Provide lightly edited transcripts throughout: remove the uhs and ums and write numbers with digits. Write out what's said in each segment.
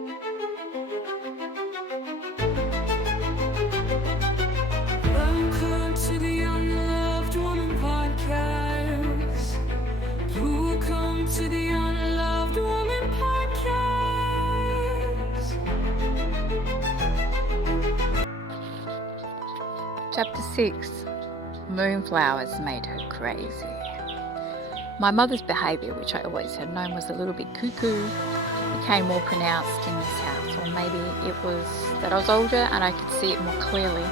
Welcome to the Unloved Woman Podcast. Welcome to the Unloved Woman Podcast. Chapter 6. Moonflowers made her crazy. My mother's behaviour, which I always had known was a little bit cuckoo, became more pronounced in this house, or maybe it was that I was older and I could see it more clearly.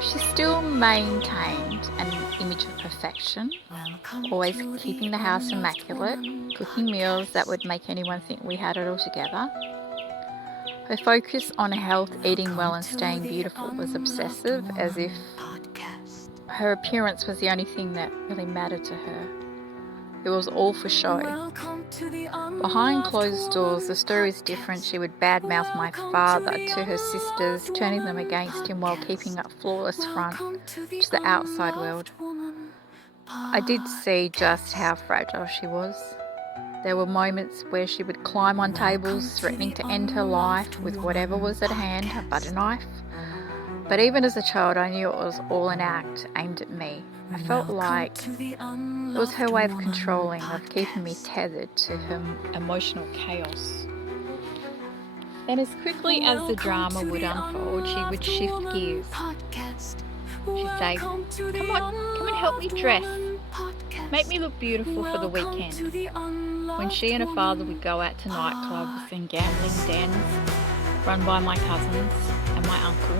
She still maintained an image of perfection, always keeping the house immaculate, cooking meals that would make anyone think we had it all together. Her focus on health, eating well and staying beautiful was obsessive, as if her appearance was the only thing that really mattered to her. It was all for show. Behind closed doors, the story was different. She would badmouth my father to her sisters, turning them against him while keeping a flawless front to the outside world. I did see just how fragile she was. There were moments where she would climb on tables, threatening to end her life with whatever was at hand, a butter knife. But even as a child, I knew it was all an act aimed at me. I felt like it was her way of controlling, of keeping me tethered to her emotional chaos. Then as quickly as the drama would unfold, she would shift gears. She'd say, come and help me dress. Make me look beautiful for the weekend. When she and her father would go out to nightclubs and gambling dens run by my cousins and my uncle.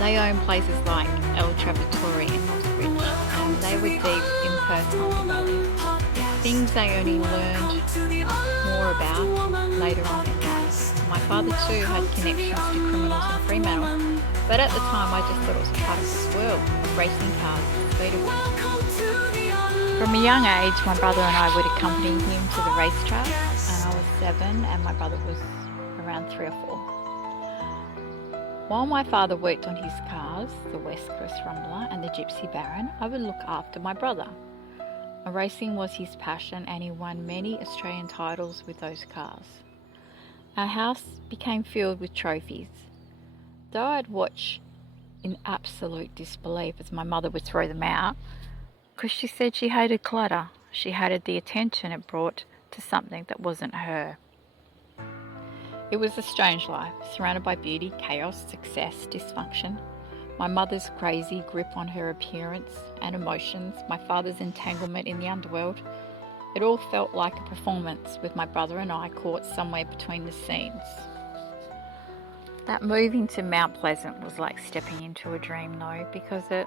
They own places like El Travatore in Northbridge, and they were deep in personal development, things they only learned more about later on in life. My father too had connections to criminals in Fremantle, but at the time I just thought it was a part of this world of racing cars and speedway. From a young age, my brother and I would accompany him to the racetrack, and I was 7 and my brother was around 3 or 4. While my father worked on his cars, the West Coast Rumbler and the Gypsy Baron, I would look after my brother. Racing was his passion and he won many Australian titles with those cars. Our house became filled with trophies. Though I'd watch in absolute disbelief as my mother would throw them out, because she said she hated clutter. She hated the attention it brought to something that wasn't her. It was a strange life, surrounded by beauty, chaos, success, dysfunction. My mother's crazy grip on her appearance and emotions, my father's entanglement in the underworld. It all felt like a performance, with my brother and I caught somewhere between the scenes. That moving to Mount Pleasant was like stepping into a dream though, because the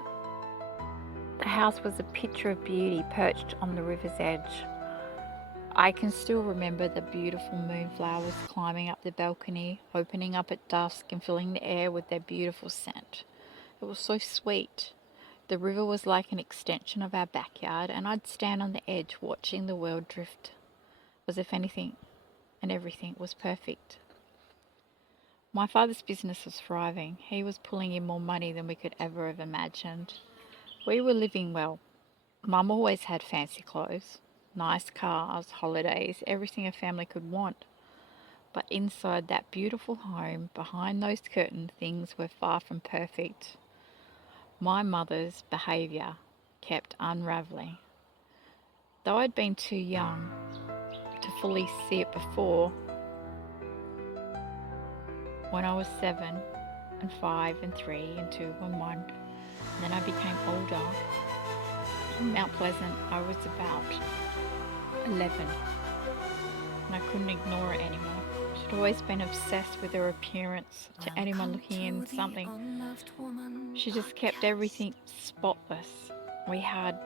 house was a picture of beauty perched on the river's edge. I can still remember the beautiful moonflowers climbing up the balcony, opening up at dusk and filling the air with their beautiful scent. It was so sweet. The river was like an extension of our backyard, and I'd stand on the edge watching the world drift, as if anything and everything was perfect. My father's business was thriving. He was pulling in more money than we could ever have imagined. We were living well. Mum always had fancy clothes, nice cars, holidays, everything a family could want. But inside that beautiful home, behind those curtains, things were far from perfect. My mother's behaviour kept unravelling. Though I'd been too young to fully see it before, when I was 7 and 5 and 3 and 2 and 1, and then I became older. In Mount Pleasant, I was about 11, and I couldn't ignore it anymore. She'd always been obsessed with her appearance. To anyone looking in something, she just kept everything spotless. We had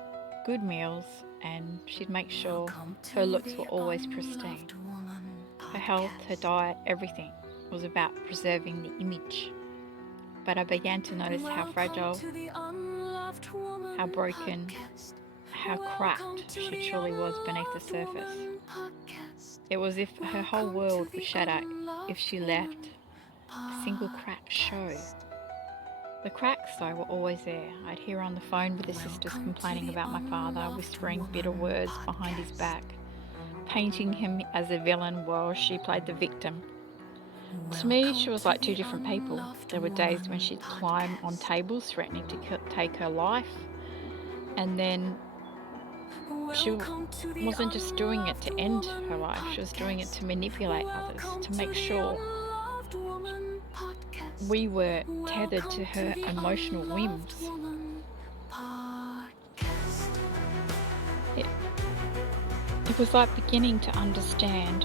good meals, and she'd make sure her looks were always pristine. Her health, her diet, everything was about preserving the image. But I began to notice how fragile, how broken, how cracked she truly was beneath the surface. It was as if her whole world would shatter if she let a single crack show. The cracks, though, were always there. I'd hear her on the phone with the sisters complaining about my father, whispering bitter words behind his back, painting him as a villain while she played the victim. To me, she was like two different people. There were days when she'd climb on tables threatening to take her life, and then she wasn't just doing it to end her life, she was doing it to manipulate others, to make sure we were tethered to her emotional whims. It was like beginning to understand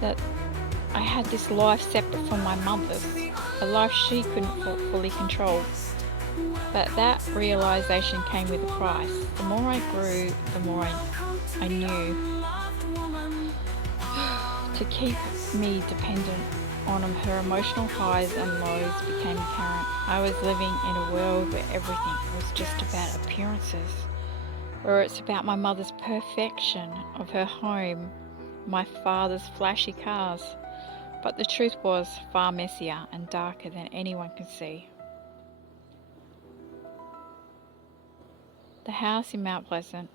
that I had this life separate from my mother's, a life she couldn't fully control. But that realisation came with a price. The more I grew, the more I knew to keep me dependent on her emotional highs and lows became apparent. I was living in a world where everything was just about appearances, where it's about my mother's perfection of her home, my father's flashy cars. But the truth was far messier and darker than anyone could see. The house in Mount Pleasant,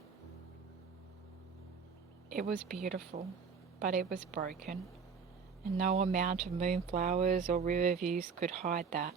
it was beautiful, but it was broken, and no amount of moonflowers or river views could hide that.